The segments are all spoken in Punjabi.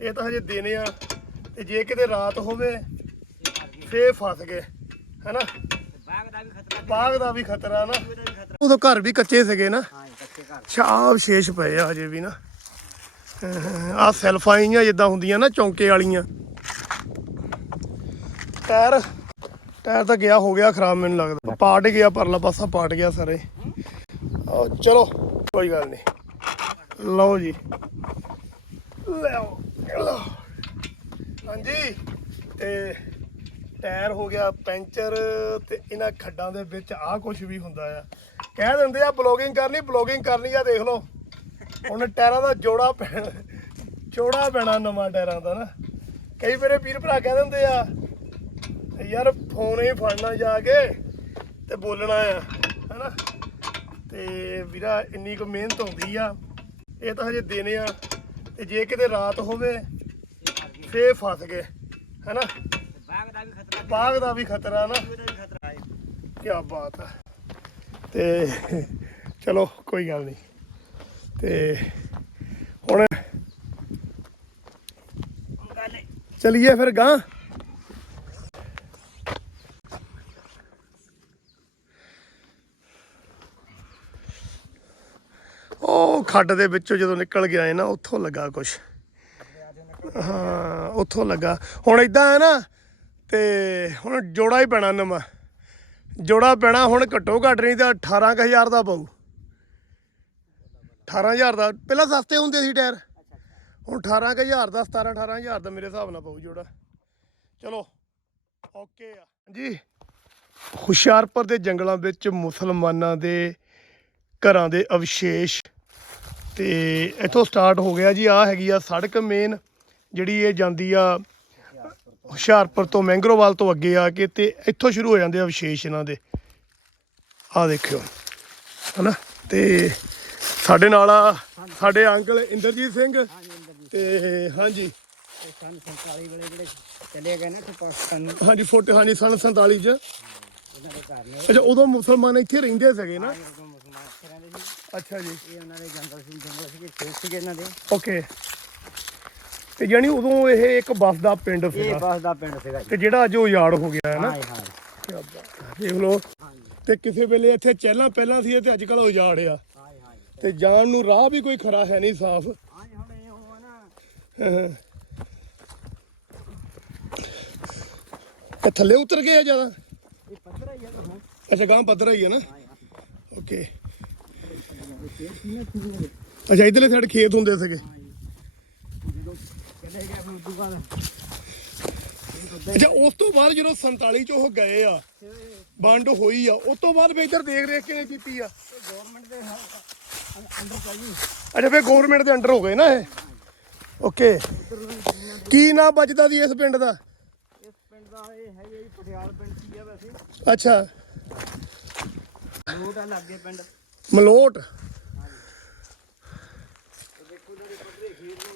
ਇਹ ਤਾਂ ਹਜੇ ਦਿਨ ਆ। ਤੇ ਜੇ ਕਿਤੇ ਰਾਤ ਹੋਵੇ, ਫੇਰ ਫਸ ਗਏ, ਹੈਨਾ? ਬਾਗ ਦਾ ਵੀ ਖਤਰਾ ਨਾ। ਉਦੋਂ ਘਰ ਵੀ ਕੱਚੇ ਸੀਗੇ ਨਾ। ਹਾਂ ਸ਼ੇਸ਼ ਪਏ ਆ ਹਜੇ ਵੀ ਨਾ। ਆ ਸੈਲਫਾਂ ਜਿਹੀਆਂ ਜਿੱਦਾਂ ਹੁੰਦੀਆਂ ਨਾ, ਚੌਂਕੇ ਵਾਲੀਆਂ। ਟਾਇਰ ਟਾਇਰ ਤਾਂ ਗਿਆ, ਹੋ ਗਿਆ ਖਰਾਬ ਮੈਨੂੰ ਲੱਗਦਾ। ਪਾਟ ਗਿਆ, ਪਰਲਾ ਪਾਸਾ ਪਾਟ ਗਿਆ ਸਾਰੇ। ਚਲੋ, ਕੋਈ ਗੱਲ ਨਹੀਂ। ਲਓ ਜੀ। ਲਓ ਲਓ। ਹਾਂਜੀ, ਤੇ ਟਾਇਰ ਹੋ ਗਿਆ, ਪੈਂਚਰ ਤੇ ਇਹਨਾਂ ਖੱਡਾਂ ਦੇ ਵਿੱਚ ਆਹ ਕੁਝ ਵੀ ਹੁੰਦਾ ਆ। ਕਹਿ ਦਿੰਦੇ ਆ ਬਲੌਗਿੰਗ ਕਰਨੀ ਬਲੌਗਿੰਗ ਕਰਨੀ ਆ, ਦੇਖ ਲਓ। ਹੁਣ ਟਾਇਰਾਂ ਦਾ ਜੋੜਾ ਪੈਣਾ ਜੋੜਾ ਪੈਣਾ ਨਵਾਂ ਟਾਇਰਾਂ ਦਾ ਨਾ। ਕਈ ਮੇਰੇ ਵੀਰ ਭਰਾ ਕਹਿ ਦਿੰਦੇ ਆ ਯਾਰ ਫੋਨ ਹੀ ਫੜਨਾ ਜਾ ਕੇ ਤੇ ਬੋਲਣਾ ਆ, ਹੈਨਾ? ਤੇ ਵੀਰਾ, ਇੰਨੀ ਕੁ ਮਿਹਨਤ ਹੁੰਦੀ ਆ। ਇਹ ਤਾਂ ਹਜੇ ਦਿਨ ਆ। ਤੇ ਜੇ ਕਿਤੇ ਰਾਤ ਹੋਵੇ ਫੇਰ ਫਸ ਗਏ ਹੈਨਾ? ਬਾਗ ਦਾ ਵੀ ਖਤਰਾ ਬਾਗ ਦਾ ਵੀ ਖਤਰਾ ਨਾ। ਕੀ ਬਾਤ ਹੈ ਤੇ ਚਲੋ ਕੋਈ ਗੱਲ ਨਹੀਂ। ਤੇ ਹੁਣ ਚਲਿਏ ਫਿਰ ਗਾਂ ਉਹ ਖੱਡ ਦੇ ਵਿੱਚੋਂ ਜਦੋਂ ਨਿਕਲ ਗਿਆ ਹੈ ਨਾ, ਉੱਥੋਂ ਲੱਗਾ ਕੁਛ। ਹਾਂ, ਉੱਥੋਂ ਲੱਗਾ। ਹੁਣ ਇਦਾਂ ਹੈ ਨਾ, ਤੇ ਹੁਣ ਜੋੜਾ ਹੀ ਪੈਣਾ ਨਵਾਂ। ਜੋੜਾ ਪੈਣਾ ਹੁਣ ਘੱਟੋ ਘੱਟ ਨਹੀਂ ਤਾਂ 18000 ਦਾ ਪਊ। 18000 ਦਾ, ਪਹਿਲਾਂ ਸਸਤੇ ਹੁੰਦੇ ਸੀ ਟਾਇਰ। ਹੁਣ 18000 ਦਾ 17 18000 ਦਾ ਮੇਰੇ ਹਿਸਾਬ ਨਾਲ ਪਊ ਜੋੜਾ। ਚਲੋ, ਓਕੇ ਆ। ਜੀ ਹੁਸ਼ਿਆਰਪੁਰ ਦੇ ਜੰਗਲਾਂ ਵਿੱਚ ਮੁਸਲਮਾਨਾਂ ਦੇ ਘਰਾਂ ਦੇ ਅਵਸ਼ੇਸ਼ ਤੇ ਇੱਥੋਂ ਸਟਾਰਟ ਹੋ ਗਿਆ ਜੀ। ਆ ਹੈਗੀ ਆ ਸੜਕ ਮੇਨ ਜਿਹੜੀ ਇਹ ਜਾਂਦੀ ਆ ਹੁਸ਼ਿਆਰਪੁਰ ਤੋਂ ਮੈਂਗਰੋਵਾਲ ਤੋਂ ਅੱਗੇ ਆ ਕੇ ਤੇ ਇੱਥੋਂ ਸ਼ੁਰੂ ਹੋ ਜਾਂਦੇ ਆ ਵਿਸ਼ੇਸ਼ ਇਹਨਾਂ ਦੇ। ਆ ਦੇਖਿਓ, ਹਨਾ? ਤੇ ਸਾਡੇ ਨਾਲ ਆ, ਸਾਡੇ ਅੰਕਲ ਇੰਦਰਜੀਤ ਸਿੰਘ ਤੇ ਹਾਂਜੀ। ਇਹ 47 ਵੇਲੇ ਜਿਹੜੇ ਚਲੇ ਗਏ ਨਾ ਪਾਕਿਸਤਾਨ ਨੂੰ ਹਾਂਜੀ, ਫੋਟੋ, ਹਾਂਜੀ, ਸਨ 47 ਚ। ਅੱਛਾ, ਉਦੋਂ ਮੁਸਲਮਾਨ ਇੱਥੇ ਰਹਿੰਦੇ ਸੀਗੇ ਨਾ? ਸੀ ਅੱਛਾ ਜੀ। ਇਹ ਉਹਨਾਂ ਦੇ ਜੰਗਲ ਸੀ ਜੰਗਲ ਸੀ ਖੇਤ ਸੀਗੇ ਇਹਨਾਂ ਦੇ। ਓਕੇ। ਤੇ ਜਾਨੀ ਉਦੋਂ ਇਹ ਇੱਕ ਬੱਸ ਦਾ ਪਿੰਡ ਇਹ ਸੀਗਾ। ਬਸ ਦਾ ਪਿੰਡ ਸੀਗਾ ਜੀ। ਤੇ ਜਿਹੜਾ ਅੱਜ ਉਜਾੜ ਹੋ ਗਿਆ ਹੈ ਨਾ? ਹਾਂ ਹਾਂ ਕਿਆ ਬਾਤ ਹੈ। ਦੇਖ ਲਓ। ਹਾਂ ਜੀ ਤੇ ਕਿਸੇ ਵੇਲੇ ਇੱਥੇ ਚਹਿਲਾਂ ਪਹਿਲਾਂ ਸੀ ਤੇ ਅੱਜ ਕੱਲ ਉਜਾੜ ਆ। ਹਾਂ ਹਾਂ। ਤੇ ਜਾਣ ਨੂੰ ਰਾਹ ਵੀ ਕੋਈ ਖਰਾ ਹੈ ਨਹੀਂ ਸਾਫ਼। ਹਾਂ ਹੁਣ ਇਹ ਉਹ ਆ ਨਾ। ਇਹ ਥੱਲੇ ਉਤਰ ਗਏ ਆ ਜ਼ਿਆਦਾ? ਇਹ ਪੱਥਰ ਹੀ ਆ ਤਾਂ ਹੁਣ। ਅੱਛਾ ਗਾਂ ਪੱਧਰ ਹੀ ਆ ਨਾ? ਹਾਂ ਹਾਂ ਓਕੇ। ਅੱਛਾ ਇਧਰਲੇ ਸਾਈਡ ਖੇਤ ਹੁੰਦੇ ਸੀਗੇ। ਅੱਛਾ ਉਸ ਤੋਂ ਬਾਅਦ ਜਦੋਂ 47 ਚ ਉਹ ਗਏ ਆ ਵੰਡ ਹੋਈ ਆ ਉਸ ਤੋਂ ਬਾਅਦ ਵੀ ਇੱਧਰ ਦੇਖ ਰੇਖ ਕਿਵੇਂ ਕੀਤੀ ਆ। ਗਵਰਨਮੈਂਟ ਦੇ ਅੰਡਰ ਚਾਹੀਏ ਅੱਛਾ ਫੇ ਗਵਰਨਮੈਂਟ ਦੇ ਅੰਡਰ ਹੋ ਗਏ ਨਾ ਇਹ? ਓਕੇ ਕੀ ਨਾਂ ਬਚਦਾ ਦੀ ਇਸ ਪਿੰਡ ਦਾ? ਇਸ ਪਿੰਡ ਦਾ ਇਹ ਹੈ ਜੀ ਪਟਿਆਲ ਪਿੰਡ ਸੀ ਆ ਵੈਸੇ ਅੱਛਾ। ਲੋਟ ਆ ਲੱਗੇ ਪਿੰਡ। ਮਲੋਟ ਦੇਖੋ ਜਿਹੜੇ ਪੱਧਰੇ ਖੇਤ ਨੇ ਹਾਂ ਹਾਂ ਹਾਂ ਇਹ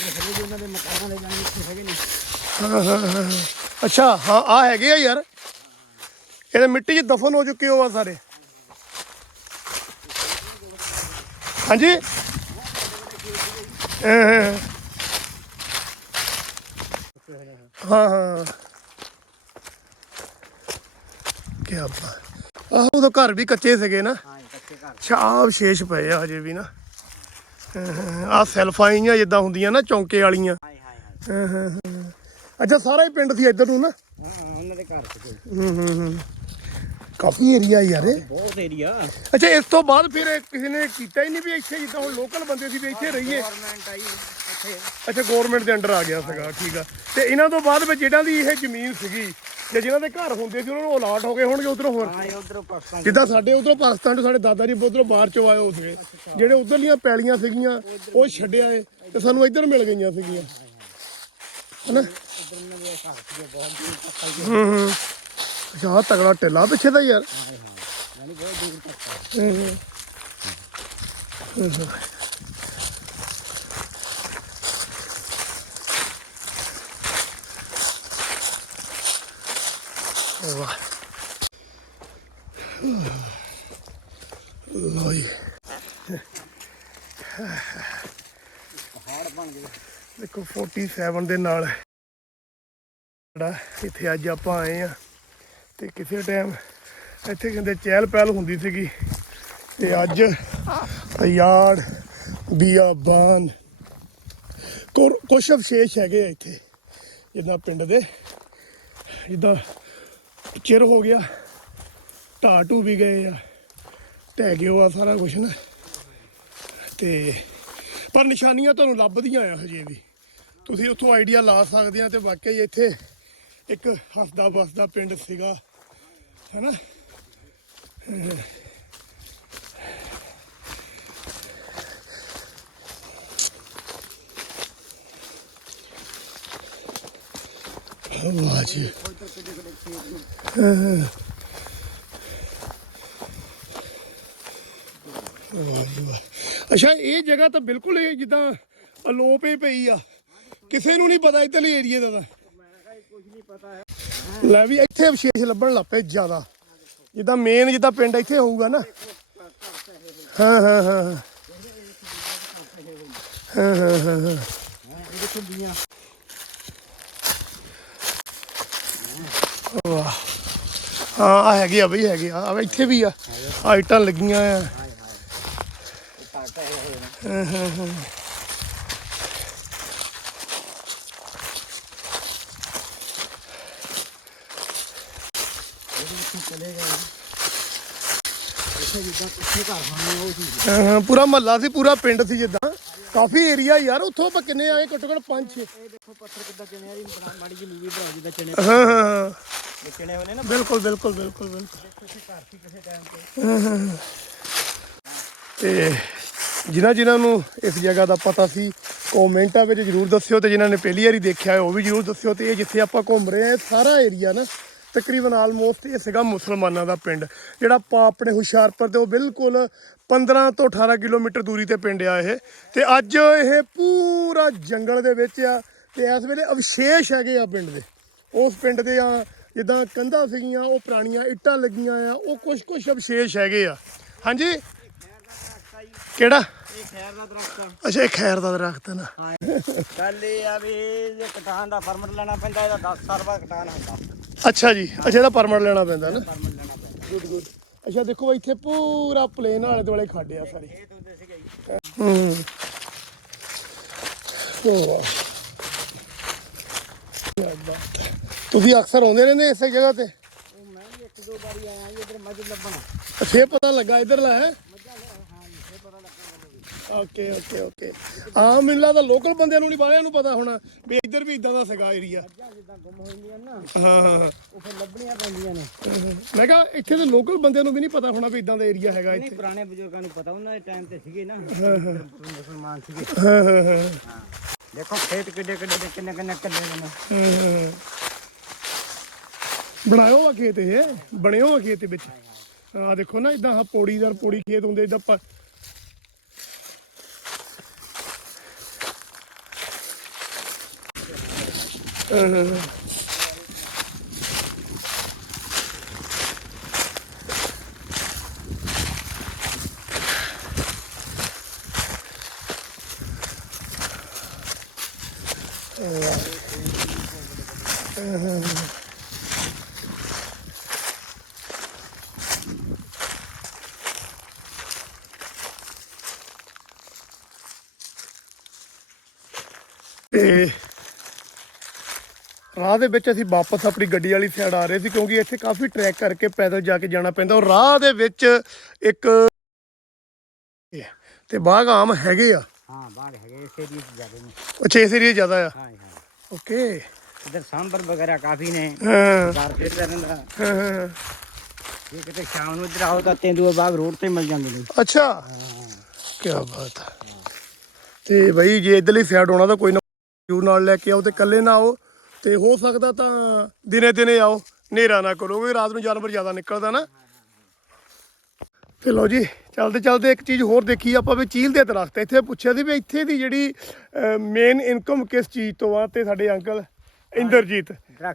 ਹਰੇ ਉਹਨਾਂ ਦੇ ਮਕਾਨਾਂ ਦੇ ਜਾਨੀ ਇੱਥੇ ਹੈਗੇ ਨੇ ਅੱਛਾ ਹਾਂ ਆ ਹੈਗੇ ਆ ਯਾਰ। ਇਹਦੇ ਮਿੱਟੀ 'ਚ ਦਫਨ ਹੋ ਚੁੱਕੇ ਹੋ ਆ ਸਾਰੇ। ਹਾਂਜੀ? ਹਾਂ, ਹਾਂ, ਕੀ ਬਾਤ। ਆਹ ਉਦੋਂ ਘਰ ਵੀ ਕੱਚੇ ਸੀਗੇ ਨਾ। ਹਾਂ ਕੱਚੇ ਘਰ। ਛਾਪ ਸ਼ੇਸ਼ ਪਏ ਆ ਹਜੇ ਵੀ ਨਾ। ਆ ਸੈਲਫਾਂ ਜਿਹੀਆਂ ਜਿੱਦਾਂ ਹੁੰਦੀਆਂ ਨਾ ਚੌਂਕੇ ਵਾਲੀਆਂ। ਹਾਂ ਹਾਂ ਹਾਂ। ਅੱਛਾ ਸਾਰਾ ਹੀ ਪਿੰਡ ਸੀ ਇੱਧਰ ਨੂੰ ਨਾ? ਹਾਂ ਹਾਂ, ਉਹਨਾਂ ਦੇ ਘਰ ਸੀ ਹੂੰ ਹੂੰ ਹੂੰ। ਕਾਫੀ ਏਰੀਆ ਯਾਰ ਇਹ। ਬਹੁਤ ਏਰੀਆ ਅੱਛਾ ਇਸ ਤੋਂ ਬਾਅਦ ਫਿਰ ਕਿਸੇ ਨੇ ਕੀਤਾ ਹੀ ਨਹੀਂ ਵੀ ਇੱਥੇ ਜਿੱਦਾਂ ਹੁਣ ਲੋਕਲ ਬੰਦੇ ਸੀ ਵੀ ਇੱਥੇ ਰਹੀਏ। ਗਵਰਨਮੈਂਟ ਆਈ ਇੱਥੇ। ਅੱਛਾ ਗਵਰਨਮੈਂਟ ਦੇ ਅੰਡਰ ਆ ਗਿਆ ਸੀਗਾ ਠੀਕ ਆ। ਤੇ ਇਹਨਾਂ ਤੋਂ ਬਾਅਦ ਵਿੱਚ ਜਿਹੜਾਂ ਦੀ ਇਹ ਜ਼ਮੀਨ ਸੀਗੀ ਜਾਂ ਜਿਨ੍ਹਾਂ ਦੇ ਘਰ ਹੁੰਦੇ ਸੀ ਉਹਨਾਂ ਨੂੰ ਅਲਾਟ ਹੋ ਗਏ ਹੋਣਗੇ ਉਧਰੋਂ ਹੋਰ। ਹਾਂ ਉਧਰੋਂ ਪਾਕਿਸਤਾਨ ਜਿੱਦਾਂ ਸਾਡੇ ਉਧਰੋਂ ਪਾਕਿਸਤਾਨ ਤੋਂ ਸਾਡੇ ਦਾਦਾ ਜੀ ਉਧਰੋਂ ਬਾਹਰ ਚੋਂ ਆਏ ਹੋ ਸੀਗੇ। ਜਿਹੜੇ ਉਧਰਲੀਆਂ ਪੈਲੀਆਂ ਸੀਗੀਆਂ ਉਹ ਛੱਡਿਆ ਏ ਤੇ ਸਾਨੂੰ ਇੱਧਰ ਮਿਲ ਗਈਆਂ ਸੀਗੀਆਂ। ਹਨਾ? ਉਧਰ ਹੂੰ। ਹੂੰ ਆਹ ਤਗੜਾ ਟਿੱਲਾ ਪਿੱਛੇ ਦਾ ਯਾਰ। ਯਾਨੀ ਬਹੁਤ ਦੂਰ ਤੱਕ ਹੂੰ ਹੂੰ। ਹੂੰ ਹੂੰ। ਵਾਹ ਲੋ ਜੀ ਪਹਾੜ ਬਣ ਗਏ ਦੇਖੋ 47 ਦੇ ਨਾਲ ਜਿਹੜਾ ਇੱਥੇ ਅੱਜ ਆਪਾਂ ਆਏ ਆ ਤੇ ਕਿਸੇ ਟਾਈਮ ਇੱਥੇ ਕਹਿੰਦੇ ਚਹਿਲ ਪਹਿਲ ਹੁੰਦੀ ਸੀਗੀ ਤੇ ਅੱਜ ਯਾਰਡ ਬੀਆਬਾਨ, ਕੁਰ- ਕੁਛ ਅਵਸ਼ੇਸ਼ ਹੈਗੇ ਆ ਇੱਥੇ, ਜਿੱਦਾਂ ਪਿੰਡ ਦੇ, ਜਿੱਦਾਂ ਚਿਰ ਹੋ ਗਿਆ ਢਾਟੂ ਵੀ ਗਏ ਆ ਢਹਿ ਗਿਓ ਆ ਸਾਰਾ ਕੁਝ ਨਾ। ਤੇ ਪਰ ਨਿਸ਼ਾਨੀਆਂ ਤੁਹਾਨੂੰ ਲੱਭਦੀਆਂ ਆ ਹਜੇ ਵੀ। ਤੁਸੀਂ ਉੱਥੋਂ ਆਈਡੀਆ ਲਾ ਸਕਦੇ ਆ ਤੇ ਵਾਕਈ ਇੱਥੇ ਇੱਕ ਹੱਸਦਾ ਵਸਦਾ ਪਿੰਡ ਸੀਗਾ, ਹੈਨਾ? ਵਾਹ ਜੀ। ਵਾਹ ਵਾਹ। ਅੱਛਾ, ਇਹ ਜਗ੍ਹਾ ਤਾਂ ਬਿਲਕੁਲ ਇਹ ਜਿੱਦਾਂ ਅਲੋਪ ਹੀ ਪਈ ਆ। ਕਿਸੇ ਨੂੰ ਨਹੀਂ ਪਤਾ ਇਧਰਲੇ ਏਰੀਏ ਦਾ ਤਾਂ। ਕੁਝ ਨਹੀਂ ਪਤਾ ਹੈ ਲੈ ਵੀ ਇੱਥੇ ਵਿਸ਼ੇਸ਼ ਲੱਭਣ ਲੱਪੇ ਜ਼ਿਆਦਾ। ਜਿੱਦਾਂ ਮੇਨ ਜਿੱਦਾਂ ਪਿੰਡ ਇੱਥੇ ਹੋਊਗਾ ਨਾ। ਹਾਂ ਹਾਂ ਹਾਂ ਹਾਂ। ਹਾਂ ਹਾਂ ਵਾਹ। ਹਾਂ, ਆ ਹੈਗੇ ਆ ਬਈ, ਹੈਗੇ ਆ। ਇੱਥੇ ਵੀ ਆ। ਆ ਲੱਗੀਆਂ ਆ। ਹੈ ਹਾਂ, ਹਾਂ, ਪੂਰਾ ਮਹੱਲਾ ਸੀ ਪੂਰਾ ਪਿੰਡ ਸੀ ਜਿੱਦਾਂ। ਕਾਫੀ ਏਰੀਆ ਯਾਰ ਉੱਥੋਂ ਆਪਾਂ ਕਿੰਨੇ ਆਏ? ਘੱਟੋ ਘੱਟ 5 6 ਇਹ ਦੇਖੋ ਪੱਥਰ ਕਿੱਦਾਂ ਚਿਣਿਆ ਜੀ ਬਣਾ- ਮਾੜੀ ਜਿਹੀ ਨੀਵੀਂ ਬਣਾ ਜਿੱਦਾਂ ਚਿਣੇ ਹਾਂ ਹਾਂ ਹਾਂ। ਇਹ ਚਿਣੇ ਹੋਣੇ ਨਾ। ਬਿਲਕੁਲ ਬਿਲਕੁਲ ਬਿਲਕੁਲ ਬਿਲਕੁਲ। ਦੇਖੋ ਇੱਥੇ ਘਰ ਸੀ ਕਿਸੇ ਟਾਈਮ ਤੇ। ਤੇ ਜਿਨ੍ਹਾਂ ਜਿਨ੍ਹਾਂ ਨੂੰ ਇਸ ਜਗ੍ਹਾ ਦਾ ਪਤਾ ਸੀ ਕਮੈਂਟਾਂ ਵਿੱਚ ਜਰੂਰ ਦੱਸਿਓ ਤੇ ਜਿਨ੍ਹਾਂ ਨੇ ਪਹਿਲੀ ਵਾਰੀ ਦੇਖਿਆ ਹੈ ਉਹ ਵੀ ਜਰੂਰ ਦੱਸਿਓ ਤੇ ਇਹ ਜਿੱਥੇ ਆਪਾਂ ਘੁੰਮ ਰਹੇ ਹਾਂ, ਇਹ ਸਾਰਾ ਏਰੀਆ ਨਾ ਤਕਰੀਬਨ ਆਲਮੋਸਟ ਇਹ ਸੀਗਾ ਮੁਸਲਮਾਨਾਂ ਦਾ ਪਿੰਡ, ਜਿਹੜਾ ਪਾ ਆਪਣੇ ਹੁਸ਼ਿਆਰਪੁਰ ਦੇ ਉਹ ਬਿਲਕੁਲ 15 ਤੋਂ 18 ਕਿਲੋਮੀਟਰ ਦੂਰੀ ਤੇ ਪਿੰਡ ਆ ਇਹ ਤੇ ਅੱਜ ਇਹ ਪੂਰਾ ਜੰਗਲ ਦੇ ਵਿੱਚ ਆ ਤੇ ਇਸ ਵੇਲੇ ਅਵਸ਼ੇਸ਼ ਹੈਗੇ ਆ ਪਿੰਡ ਦੇ। ਉਸ ਪਿੰਡ ਦੇ ਆ, ਜਿੱਦਾਂ ਕੰਧਾਂ ਸੀਗੀਆਂ, ਉਹ ਪੁਰਾਣੀਆਂ ਇੱਟਾਂ ਲੱਗੀਆਂ ਆ, ਉਹ ਕੁਝ ਕੁਝ ਅਵਸ਼ੇਸ਼ ਹੈਗੇ ਆ। ਹਾਂਜੀ? ਕਿਹੜਾ? ਇਹ ਖੈਰ ਦਾ ਦਰਖਤ ਆ। ਅੱਛਾ ਇਹ ਖੈਰ ਦਾ ਦਰਖਤ ਹੈ ਨਾ। ਹਾਂ। ਗੱਲ ਇਹ ਆ ਵੀ ਜੇ ਕਟਾਨ ਦਾ ਪਰਮਿਟ ਲੈਣਾ ਪੈਂਦਾ ਇਹਦਾ 10 ਸਾਲ ਬਾਅਦ ਕਟਾਨ ਹੁੰਦਾ ਅੱਛਾ ਜੀ ਅੱਛਾ ਇਹਦਾ ਪਰਮਿਟ ਲੈਣਾ ਪੈਂਦਾ ਨਾ। ਪਰਮਿਟ ਲੈਣਾ ਪੈਂਦਾ। ਗੁੱਡ ਗੁੱਡ ਅੱਛਾ ਦੇਖੋ ਇੱਥੇ ਪੂਰਾ ਪਲੇਨ ਆਲੇ ਦੁਆਲੇ ਖੱਡੇ ਆ ਸਾਰੇ। ਇਹ ਤੁੰਦੇ ਸੀਗੇ ਜੀ। ਹੂੰ। ਓ ਵਾਹ ਕਿਆ ਬਾਤ ਹੈ। ਤੁਸੀਂ ਅਕਸਰ ਆਉਂਦੇ ਰਹਿੰਦੇ ਇਸੇ ਜਗ੍ਹਾ ਤੇ? ਮੈਂ ਵੀ ਇੱਕ ਦੋ ਵਾਰੀ ਆਇਆ ਇਧਰ ਮੱਝ ਲੱਭਣ। ਫੇਰ ਪਤਾ ਲੱਗਾ ਇਧਰਲਾ ਹਾਂ ਜੀ ਫੇਰ ਪਤਾ ਲੱਗਾ ਮੈਨੂੰ ਵੀ। ਓਕੇ ਓਕੇ ਓਕੇ ਆ ਮੈਨੂੰ ਲੱਗਦਾ ਲੋਕਲ ਬੰਦਿਆਂ ਨੂੰ ਨਹੀਂ ਬਾਹਲਿਆਂ ਨੂੰ ਪਤਾ ਹੋਣਾ ਵੀ ਇੱਧਰ ਵੀ ਇਦਾਂ ਦਾ ਸੀਗਾ ਏਰੀਆ ਮੱਝਾਂ ਜਿੱਦਾਂ ਗੁੰਮ ਹੋ ਜਾਂਦੀਆਂ ਨਾ ਹਾਂ ਹਾਂ ਹਾਂ। ਉਹ ਫਿਰ ਲੱਭਣੀਆਂ ਪੈਂਦੀਆਂ ਨੇ। ਮੈਂ ਕਿਹਾ ਇੱਥੇ ਦੇ ਲੋਕਲ ਬੰਦਿਆਂ ਨੂੰ ਵੀ ਨਹੀਂ ਪਤਾ ਹੋਣਾ ਵੀ ਇਦਾਂ ਦਾ ਏਰੀਆ ਹੈਗਾ ਨਹੀਂ ਇੱਥੇ। ਪੁਰਾਣੇ ਬਜ਼ੁਰਗਾਂ ਨੂੰ ਪਤਾ ਉਹਨਾਂ ਦੇ ਟਾਈਮ ਤੇ ਸੀਗੇ ਨਾ। ਮੁਸਲਮਾਨ ਸੀਗੇ। ਹਾਂ ਹਾਂ ਹਾਂ। ਹਾਂ। ਦੇਖੋ ਖੇਤ ਕਿੱਡੇ ਕਿੱਡੇ ਤੇ ਕਿੰਨੇ ਕਿੰਨੇ ਕੱਲੇ ਨੇ। ਬਣਾਇਓ ਆ ਖੇਤ ਇਹ ਬਣਿਓ ਆ ਖੇਤ ਵਿੱਚ। ਆ ਦੇਖੋ ਨਾ ਇਦਾਂ ਪੌੜੀਦਾਰ ਪੌੜੀ ਖੇਤ ਹੁੰਦੇ ਇਦਾਂ ਪ ਹਾਂ। ਤੇ ਰਾਹ ਦੇ ਵਿੱਚ ਅਸੀਂ ਵਾਪਸ ਆਪਣੀ ਗੱਡੀ ਵਾਲੀ ਸਾਈਡ ਆ ਰਹੇ ਸੀ ਕਿਉਂਕਿ ਇੱਥੇ ਕਾਫੀ ਟਰੈਕ ਕਰਕੇ ਪੈਦਲ ਜਾ ਕੇ ਜਾਣਾ ਪੈਂਦਾ। ਔਰ ਰਾਹ ਦੇ ਵਿੱਚ ਇੱਕ ਤੇ ਬਾਗ ਆਮ ਹੈਗੇ ਆ। ਹਾਂ ਬਾਹਰ ਹੈਗੇ ਇਸ ਏਰੀਏ ਜ਼ਿਆਦਾ ਨੇ ਅੱਛਾ ਇਸ ਏਰੀਆ ਜ਼ਿਆਦਾ ਆ? ਹਾਂ ਹਾਂ। ਓਕੇ। ਇਧਰ ਸਾਂਬਰ ਵਗੈਰਾ ਕਾਫੀ ਨੇ। ਹਾਂ। ਘਰ ਫਿਰਦਾ ਰਹਿੰਦਾ। ਹਾਂ, ਹਾਂ ਜੇ ਕਿਤੇ ਸ਼ਾਮ ਨੂੰ ਇਧਰ ਆਓ ਤਾਂ ਤੇਂਦੂਆ ਬਾਗ ਰੋਡ ਤੇ ਮਿਲ ਜਾਂਦੇ ਨੇ। ਅੱਛਾ। ਹਾਂ ਕੀ ਬਾਤ ਹੈ ਤੇ ਬਈ ਜੇ ਇਧਰਲੀ ਸਾਈਡ ਆਉਣਾ ਤਾਂ ਕੋਈ ਨਾ ਜੂ ਨਾਲ ਲੈ ਕੇ ਆਓ ਤੇ ਇਕੱਲੇ ਨਾ ਆਓ। ਤੇ ਹੋ ਸਕਦਾ ਤਾਂ ਦਿਨੇ ਦਿਨੇ ਆਓ ਹਨੇਰਾ ਨਾ ਕਰੋ ਕਿਉਂਕਿ ਰਾਤ ਨੂੰ ਜਾਨਵਰ ਜ਼ਿਆਦਾ ਨਿਕਲਦਾ ਨਾ। ਤੇ ਲਓ ਜੀ ਚਲਦੇ ਚਲਦੇ ਇੱਕ ਚੀਜ਼ ਹੋਰ ਦੇਖੀ ਆਪਾਂ ਵੀ ਚੀਲ ਦੇ ਦਰਖਤ ਇੱਥੇ ਪੁੱਛਿਆ ਸੀ ਵੀ ਇੱਥੇ ਦੀ ਜਿਹੜੀ ਮੇਨ ਇਨਕਮ ਕਿਸ ਚੀਜ਼ ਤੋਂ ਆ ਤੇ ਸਾਡੇ ਅੰਕਲ ਇੰਦਰਜੀਤ।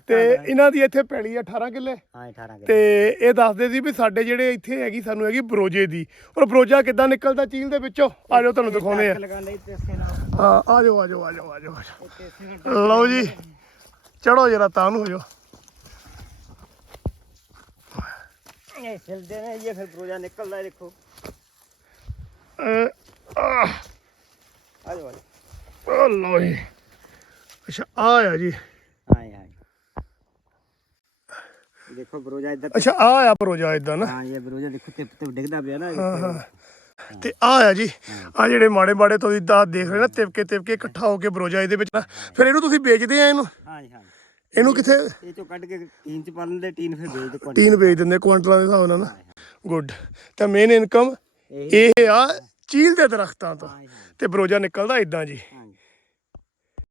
ਤੇ। ਇਹਨਾਂ ਦੀ ਇੱਥੇ ਪੈਲੀ ਆ 18 ਕਿੱਲੇ। ਹਾਂ 18 ਕਿਲੋ। ਤੇ ਇਹ ਦੱਸਦੇ ਸੀ ਵੀ ਸਾਡੇ ਜਿਹੜੇ ਇੱਥੇ ਹੈਗੀ ਸਾਨੂੰ ਹੈਗੀ ਬਰੋਜੇ ਦੀ। ਔਰ ਬਰੋਜਾ ਕਿੱਦਾਂ ਨਿਕਲਦਾ ਚੀਲ ਦੇ ਵਿੱਚੋਂ? ਆ ਜਾਓ ਤੁਹਾਨੂੰ ਦਿਖਾਉਂਦੇ ਆ। ਹਾਂ ਆ ਜਾਓ ਆ ਜਾਓ ਆ ਜਾਓ ਆ ਲਓ ਜੀ। ਚੜੋ ਜਰਾ ਤਾਂ ਨੂੰ ਹੋ ਜਾਓ ਇਹ ਹਿਲਦੇ ਨੇ ਇਹ ਫਿਰ ਬਰੋਜਾ ਨਿਕਲਦਾ ਹੈ ਦੇਖੋ। ਅਹ, ਆਹ, ਆ ਲਓ ਜੀ। ਅੱਛਾ ਆ ਆ ਜੀ। ਹਾਂ ਹਾਂ ਦੇਖੋ ਬਰੋਜਾ ਇੱਧਰ ਅੱਛਾ ਆ ਆ ਬਰੋਜਾ ਇਦਾਂ ਨਾ। ਹਾਂ ਇਹ ਬਰੋਜਾ ਦੇਖੋ ਟਿਪ ਟਿਪ ਡਿੱਗਦਾ ਪਿਆ ਨਾ ਹਾਂ ਹਾਂ। ਤੇ ਆ ਆ ਜੀ। ਆ ਜਿਹੜੇ ਮਾੜੇ ਮਾੜੇ ਤੋਂ ਇਦਾਂ ਦੇਖ ਰਹੇ ਨਾ ਤਿਵਕੇ ਤਿਵਕੇ ਇਕੱਠਾ ਹੋ ਕੇ ਬਰੋਜਾ ਇਹਦੇ ਵਿੱਚ ਨਾ। ਫਿਰ ਇਹਨੂੰ ਤੁਸੀਂ ਵੇਚਦੇ ਆ ਇਹਨੂੰ। ਹਾਂ ਜੀ। ਇਹਨੂੰ ਕਿੱਥੇ? ਇਹ ਚੋਂ ਕੱਢ ਕੇ ਟੀਨ ਚ ਪਾ ਲੈਂਦੇ ਟੀਨ ਫਿਰ ਵੇਚ ਦੇ ਟੀਨ ਵੇਚ ਦਿੰਦੇ ਕੁਆਂਟਲਾਂ ਦੇ ਹਿਸਾਬ ਨਾਲ ਨਾ। ਗੁੱਡ ਤਾਂ ਮੇਨ ਇਨਕਮ ਇਹ ਆ ਚੀਲ ਦੇ ਦਰਖਤਾਂ ਤੋਂ। ਤੇ ਬਰੋਜਾ ਨਿਕਲਦਾ ਇਦਾਂ ਜੀ।